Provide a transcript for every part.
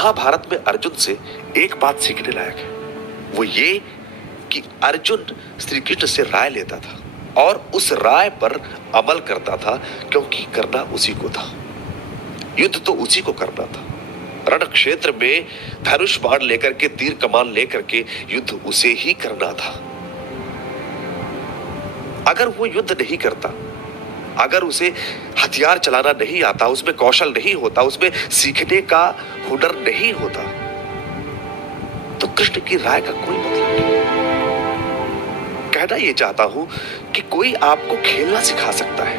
महाभारत में अर्जुन से एक बात सीखने लायक है, वो ये कि अर्जुन श्री कृष्ण से राय लेता था और उस राय पर अमल करता था, क्योंकि करना उसी को था, युद्ध तो उसी को करना था। रण क्षेत्र में धनुष बाण लेकर के, तीर कमान लेकर के युद्ध उसे ही करना था। अगर वो युद्ध नहीं करता, अगर उसे हथियार चलाना नहीं आता, उसमें कौशल नहीं होता, उसमें सीखने का हुनर नहीं होता, तो कृष्ण की राय का कोई मतलब नहीं। कहना यह चाहता हूं कि कोई आपको खेलना सिखा सकता है,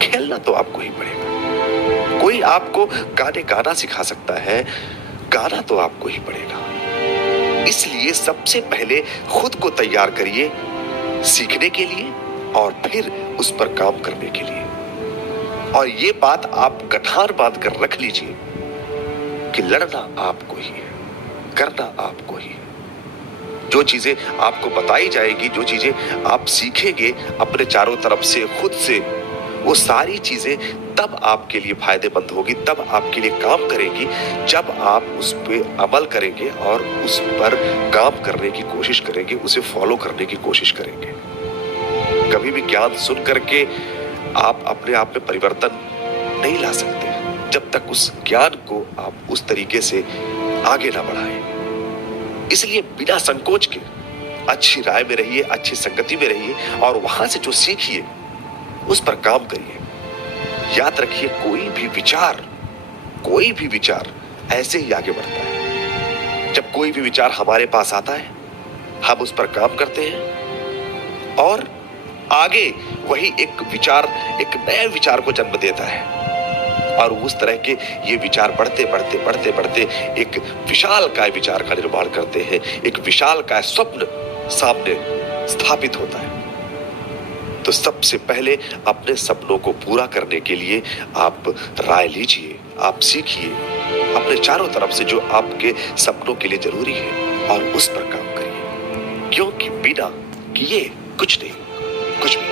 खेलना तो आपको ही पड़ेगा। कोई आपको गाने गाना सिखा सकता है, गाना तो आपको ही पड़ेगा। इसलिए सबसे पहले खुद को तैयार करिए सीखने के लिए और फिर उस पर काम करने के लिए। और ये बात आप गठान बांध कर रख लीजिए कि लड़ना आपको ही है, करना आपको ही है। जो चीजें आपको बताई जाएगी, जो चीजें आप सीखेंगे अपने चारों तरफ से, खुद से, वो सारी चीजें तब आपके लिए फायदेमंद होगी, तब आपके लिए काम करेगी, जब आप उस पर अमल करेंगे और उस पर काम करने की कोशिश करेंगे, उसे फॉलो करने की कोशिश करेंगे। कभी भी ज्ञान सुन करके आप अपने आप में परिवर्तन नहीं ला सकते जब तक उस ज्ञान को आप उस तरीके से आगे ना बढ़ाएं। इसलिए बिना संकोच के अच्छी राय में रहिए, अच्छी संगति में रहिए और वहां से जो सीखिए उस पर काम करिए। याद रखिए, कोई भी विचार ऐसे ही आगे बढ़ता है। जब कोई भी विचार हमारे पास आता है, हम उस पर काम करते हैं और आगे वही एक नए विचार को जन्म देता है और उस तरह के ये विचार बढ़ते एक विशालकाय विचार का निर्माण करते हैं, एक विशालकाय स्वप्न सामने स्थापित होता है। तो सबसे पहले अपने सपनों को पूरा करने के लिए आप राय लीजिए, आप सीखिए अपने चारों तरफ से जो आपके सपनों के लिए जरूरी है और उस पर काम करिए, क्योंकि बिना किए कुछ नहीं, कुछ भी।